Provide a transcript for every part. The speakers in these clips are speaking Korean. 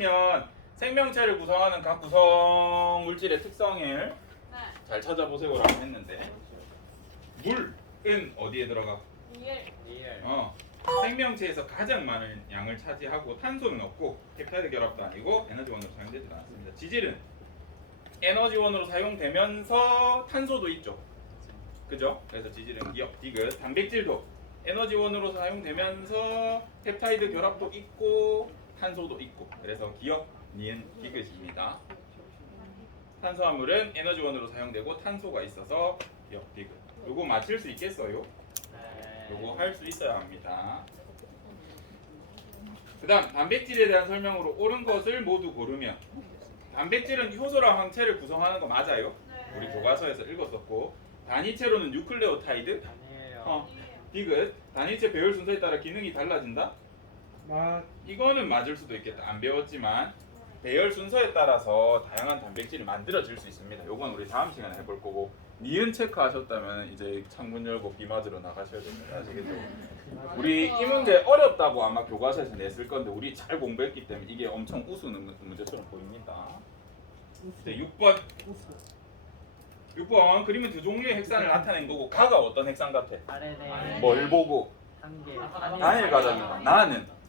보시면 생명체를 구성하는 각 구성 물질의 특성을 네. 잘 찾아보세요라고 했는데 물은 어디에 들어가? 리얼. 어, 생명체에서 가장 많은 양을 차지하고 탄소는 없고 펩타이드 결합도 아니고 에너지원으로 사용되지 않습니다. 지질은 에너지원으로 사용되면서 탄소도 있죠. 그죠? 그래서 지질은 기억, 디귿, 단백질도 에너지원으로 사용되면서 펩타이드 결합도 있고 탄소도 있고 그래서 기억, 니은, 디귿입니다. 탄수화물은 에너지원으로 사용되고 탄소가 있어서 기억, 디귿. 요거 맞힐 수 있겠어요? 네. 요거 할 수 있어야 합니다. 그다음 단백질에 대한 설명으로 옳은 것을 모두 고르면 단백질은 효소랑 항체를 구성하는 거 맞아요? 네. 우리 교과서에서 읽었었고 단위체로는 뉴클레오타이드, 아니에요. 어. 디귿, 단위체 배열 순서에 따라 기능이 달라진다. 맞 이거는 맞을 수도 있겠다. 안 배웠지만 배열 순서에 따라서 다양한 단백질이 만들어질 수 있습니다. 요건 우리 다음 시간에 해볼 거고 니은 체크하셨다면 이제 창문 열고 비 맞으러 나가셔야 됩니다. 아시겠죠? 우리 이 문제 어렵다고 아마 교과서에서 냈을 건데 우리 잘 공부했기 때문에 이게 엄청 우수는 문제처럼 보입니다. 이제 6번 6번 그림은 두 종류의 핵산을 나타낸 거고 가가 어떤 핵산 같아? RNA. 뭘 보고? 단일 과정이다. 나는 아,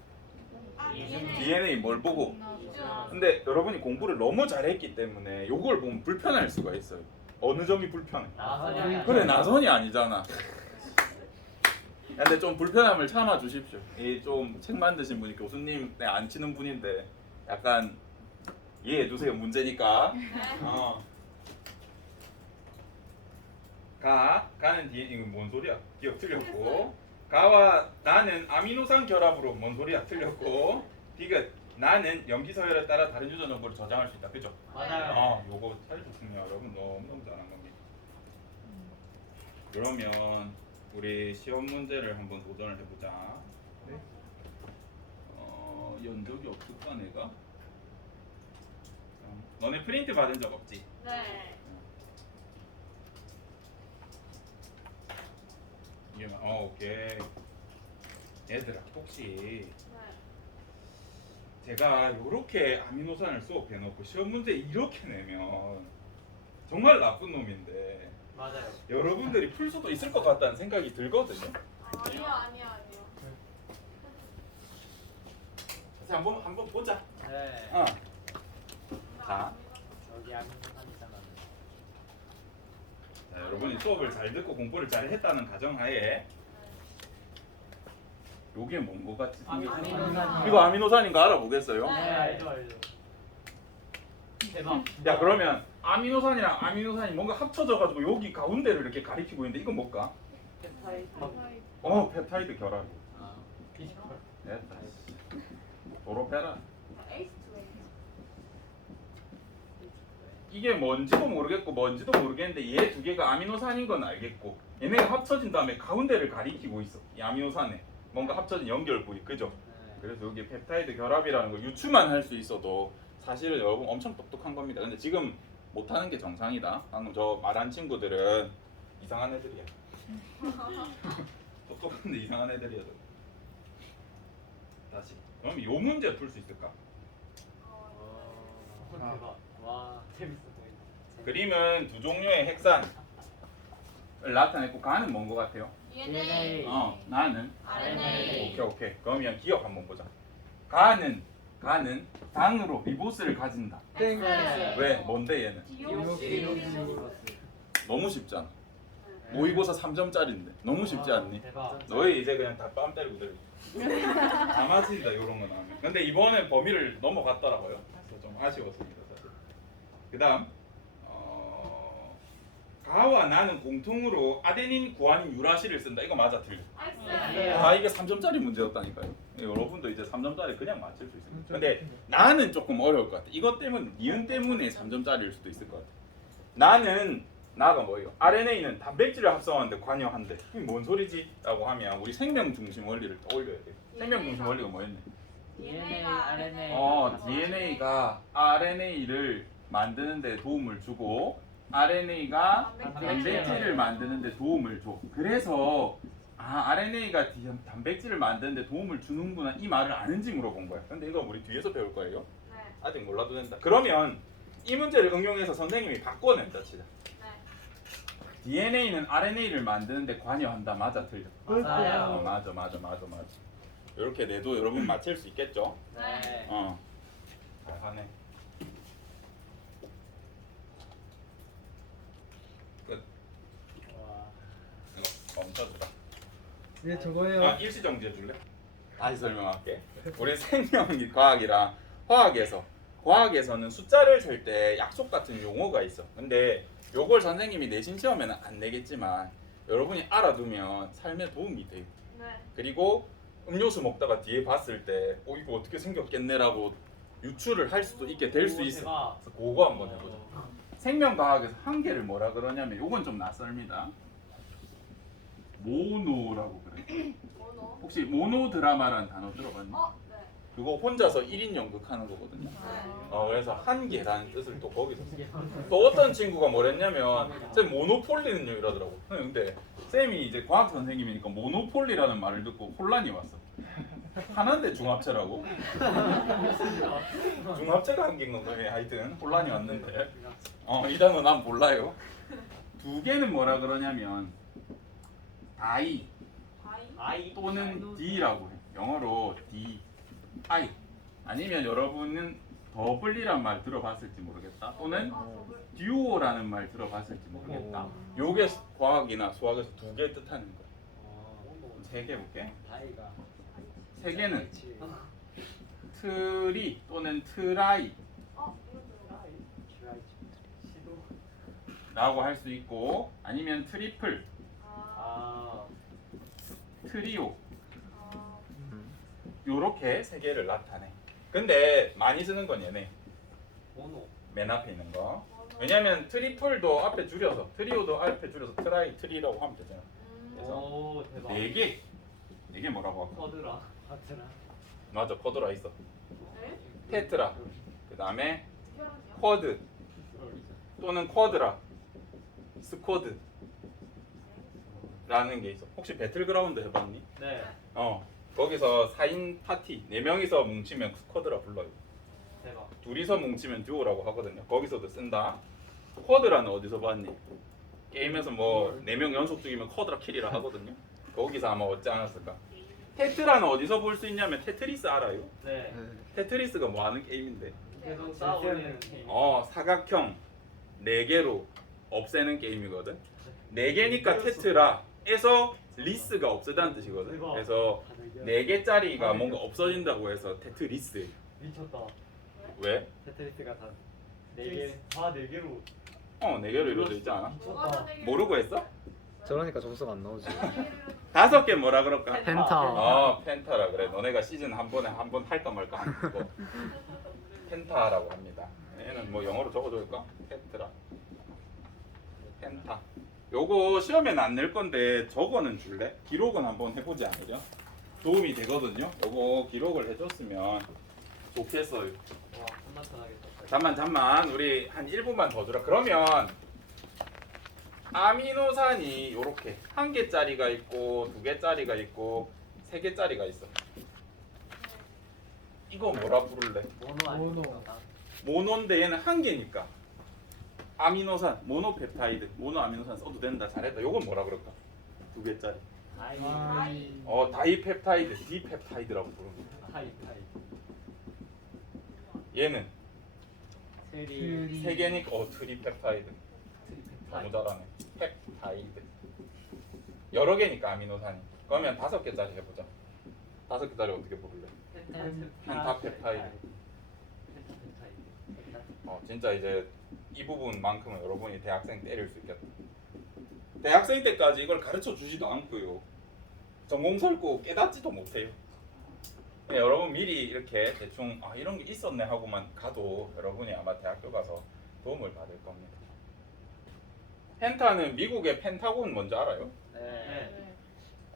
DNA 뭘 보고? 이중. 근데 여러분이 공부를 너무 잘했기 때문에 요걸 보면 불편할 수가 있어요. 어느 점이 불편해? 나선이. 그래 나선이 아니잖아. 근데 좀 불편함을 참아 주십시오. 이 좀 책 만드신 분이 교수님 네, 안 치는 분인데 약간 이해해 주세요 문제니까. 어. 가 가는 뒤에 이건 뭔 소리야? 기억 틀렸고 가와 나는 아미노산 결합으로 뭔 소리야? 틀렸고 디귿 나는 염기 서열에 따라 다른 유전 정보를 저장할 수 있다. 그죠? 맞아요. 어, 요거 잘해줬습니다. 여러분 너무 너무 잘한 겁니다. 그러면 우리 시험 문제를 한번 도전을 해보자. 네. 어, 연적이 없을까 내가? 어, 너네 프린트 받은 적 없지? 네. 이게 막- 어 오케이. 얘들아 혹시 네. 제가 이렇게 아미노산을 수업해 놓고 시험 문제 이렇게 내면 정말 나쁜 놈인데 맞아요. 여러분들이 풀 수도 있을 것 같다는 생각이 들거든요. 아니요, 아니요, 아니요. 그래서 한번 한번 보자. 네. 어. 자. 여기 아미노산이잖아. 자, 여러분이 수업을 잘 듣고 공부를 잘 했다는 가정하에 요게 뭔거 같이 생겼어요? 아미노산. 이거 아미노산인 거 알아보겠어요? 네, 알죠, 알죠. 대박. 야 그러면 아미노산이랑 아미노산이 뭔가 합쳐져가지고 여기 가운데를 이렇게 가리키고 있는데 이건 뭘까? 어 펩타이드 결합. 아, 피지컬. 졸업해라. 에이스 투 이게 뭔지도 모르겠고 뭔지도 모르겠는데 얘 두 개가 아미노산인 건 알겠고 얘네가 합쳐진 다음에 가운데를 가리키고 있어. 이 아미노산에 뭔가 합쳐진 연결 부위 그죠? 네. 그래서 여기 펩타이드 결합이라는 거 유추만 할 수 있어도 사실은 여러분 엄청 똑똑한 겁니다. 근데 지금 못하는 게 정상이다. 방금 저 말한 친구들은 이상한 애들이야. 똑똑한데 이상한 애들이야. 다시. 그럼 요 문제 풀 수 있을까? 어, 대박. 와, 재밌어 보인다. 그림은 두 종류의 핵산을 나타냈고 가는 뭔 것 같아요? DNA. 어, 나는 RNA. 오케이 오케이. 그러면 기억 한번 보자. 가는 가는 당으로 리보스를 가진다. 땡. 네. 왜? 뭔데 얘는? 너무 쉽잖아. 네. 모의고사 3점짜리인데 너무 쉽지 않니? 대박. 너희 이제 그냥 다 뺨 때리고 들다 맞힌다 이런 거 나오면. 근데 이번엔 범위를 넘어갔더라고요. 그래서 좀 아쉬웠습니다 사실. 그 다음 어, 가와 나는 공통으로 아데닌, 구아닌, 유라시를 쓴다. 이거 맞아 틀려. 아이스. 아 이게 3점짜리 문제였다니까요. 여러분도 이제 3점짜리 그냥 맞힐 수 있습니다. 근데 나는 조금 어려울 것 같아. 이것 때문에 니은 때문에 3점짜리일 수도 있을 것 같아. 나는 나가 뭐예요? RNA는 단백질을 합성하는데 관여한대. 이게 뭔 소리지? 라고 하면 우리 생명 중심 원리를 떠올려야 돼. 생명 중심 원리가 뭐였네? DNA, RNA. 어, DNA가 RNA를 만드는 데 도움을 주고 RNA가 단백질을 만드는 데 도움을 줘. 그래서 아 RNA가 단백질을 만드는데 도움을 주는구나 이 말을 아는지 물어본 거야. 근데 이거 우리 뒤에서 배울 거예요. 네. 아직 몰라도 된다. 그러면 이 문제를 응용해서 선생님이 바꿔낸다 치자. 네. DNA는 RNA를 만드는데 관여한다. 맞아 틀려. 맞아요. 어, 맞아 맞아 맞아 맞아. 이렇게 내도 여러분 맞힐 수 있겠죠? 네. 어. 잘하네. 끝. 와. 이거 멈춰주라. 네 저거예요. 아 일시 정지 해 줄래? 다시 설명할게. 우리 생명 과학이랑 화학에서 과학에서는 숫자를 셀 때 약속 같은 용어가 있어. 근데 요걸 선생님이 내신 시험에는 안 내겠지만 여러분이 알아두면 삶에 도움이 돼요. 네. 그리고 음료수 먹다가 뒤에 봤을 때, 어 이거 어떻게 생겼겠네라고 유추를 할 수도 있게 될수 오, 있어. 그래서 그거 한번 해보자. 생명과학에서 한계를 뭐라 그러냐면 요건 좀 낯설니다. 모노라고 그래. 모노. 혹시 모노 드라마라는 단어 들어봤니? 어, 네. 그거 혼자서 1인 연극 하는 거거든요. 네. 어, 그래서 한계라는 뜻을 또 거기서 써. 또 어떤 친구가 뭐랬냐면 쌤 모노폴리는요 이러더라고. 근데 쌤이 이제 과학 선생님이니까 모노폴리라는 말을 듣고 혼란이 왔어. 하나인데 중합체라고? 중합체가 한계인 건가? 예, 하여튼 혼란이 왔는데 어, 이 단어 난 몰라요. 두 개는 뭐라 그러냐면 I 아이. 아이 또는 D라고 해. 영어로 D, I. 아니면 여러분은 더블이란 말 들어봤을지 모르겠다. 또는 아. 듀오라는 말 들어봤을지 모르겠다. 오. 요게 과학이나 수학에서 두 개 뜻하는 거야. 어, 세개 볼게. 다이가 세 개는 그치. 트리 또는 트라이 어, 라고 할 수 있고 아니면 트리플, 아. 아 트리오 아. 요렇게 세 개를 나타내. 근데 많이 쓰는 건 얘네. 모노 맨 앞에 있는 거. 왜냐면 트리플도 앞에 줄여서 트리오도 앞에 줄여서 트라이 트리라고 하면 되잖아. 음. 그래서 오 대박 네 개. 네 개 뭐라고 할까? 커드라 하트라 맞아, 쿼드라 있어. 네? 테트라. 그 다음에. 쿼드 또는 쿼드라, 스쿼드 라는 게 있어. 혹시 배틀그라운드 해봤니? 네 어. 거기서 4인 파티 4명이서 뭉치면 스쿼드라 불러요. 대박 둘이서 뭉치면 듀오라고 하거든요. 거기서도 쓴다. 쿼드라는 어디서 봤니? 게임에서 뭐 4명 연속 죽이면 쿼드라 킬이라 하거든요. 거기서 아마 얻지 않았을까? 테트라는 어디서 볼 수 있냐면 테트리스 알아요? 네 테트리스가 뭐 하는 게임인데 계속 싸우는 게임 어 사각형 4개로 없애는 게임이거든 4개니까 테트라 에서 리스가 없애다는 뜻이거든 대박. 그래서 다들 4개짜리가 뭔가 없어진다고 해서 테트리스 미쳤다 왜? 테트리스가 다네개다네 개로 어 4개로 이루어져 있지 않아? 더 되게- 모르고 했어? 저러니까 점수가 안 나오지. 다섯 개 뭐라 그럴까? 펜타. 어 펜타라 그래 너네가 시즌 한 번에 한 번 할까 말까 하는 거 펜타라고 합니다 얘는 뭐 영어로 적어줄까? 펜트라 펜타 요거 시험에는 안 낼 건데 적어는 줄래? 기록은 한번 해보지 않으려? 도움이 되거든요 요거 기록을 해줬으면 좋겠어요 와 한나타나겠다 잠만 잠만 우리 한 1분만 더 주라 그러면 아미노산이 요렇게 한 개짜리가 있고 두 개짜리가 있고 세 개짜리가 있어 이거 뭐라 부를래? 모노 모노. 아닙니까? 모노인데 얘는 한 개니까 아미노산 모노펩타이드 모노아미노산 써도 된다 잘했다 요건 뭐라 그럴까? 두 개짜리 아이 아이. 어 다이펩타이드 디펩타이드라고 부릅니다 하이 하이 얘는 트리 세 개니까 어 트리펩타이드 너무 트리펜타이 잘하네. 펩타이드. 여러 개니까 아미노산이. 그러면 다섯 개짜리 해보자. 다섯 개짜리 어떻게 부를래? 펜타페타이드. 어, 진짜 이제 이 부분만큼은 여러분이 대학생 때릴 수 있겠다. 대학생 때까지 이걸 가르쳐 주지도 않고요. 전공서를 꼭 깨닫지도 못해요. 여러분 미리 이렇게 대충 아 이런 게 있었네 하고만 가도 여러분이 아마 대학교 가서 도움을 받을 겁니다. 펜타는 미국의 펜타곤 뭔지 알아요? 네 네.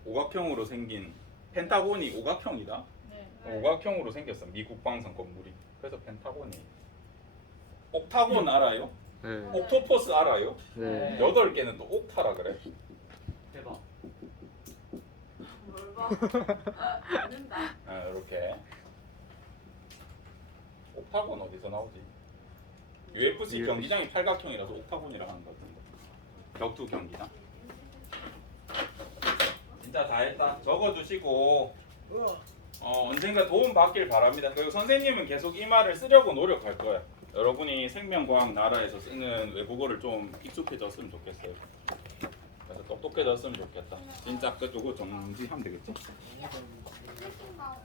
오각형으로 생긴 펜타곤이 오각형이다. 네. 오각형으로 생겼어 미국 방산 건물이. 그래서 펜타곤이. 옥타곤 알아요? 네. 옥토퍼스 알아요? 네. 여덟 개는 또 옥타라 그래. 대박. 아, 이렇게 옥타곤 어디서 나오지? UFC UFC. 경기장이 팔각형이라서 옥타곤이라고 하는 것 같은데 격투 경기장 진짜 다 했다 적어두시고 어, 언젠가 도움 받길 바랍니다 그리고 선생님은 계속 이 말을 쓰려고 노력할 거예요 여러분이 생명과학 나라에서 쓰는 외국어를 좀 익숙해졌으면 좋겠어요. 그래서 똑똑해졌으면 좋겠다. 진짜 그쪽으로 정지하면 되겠지? 나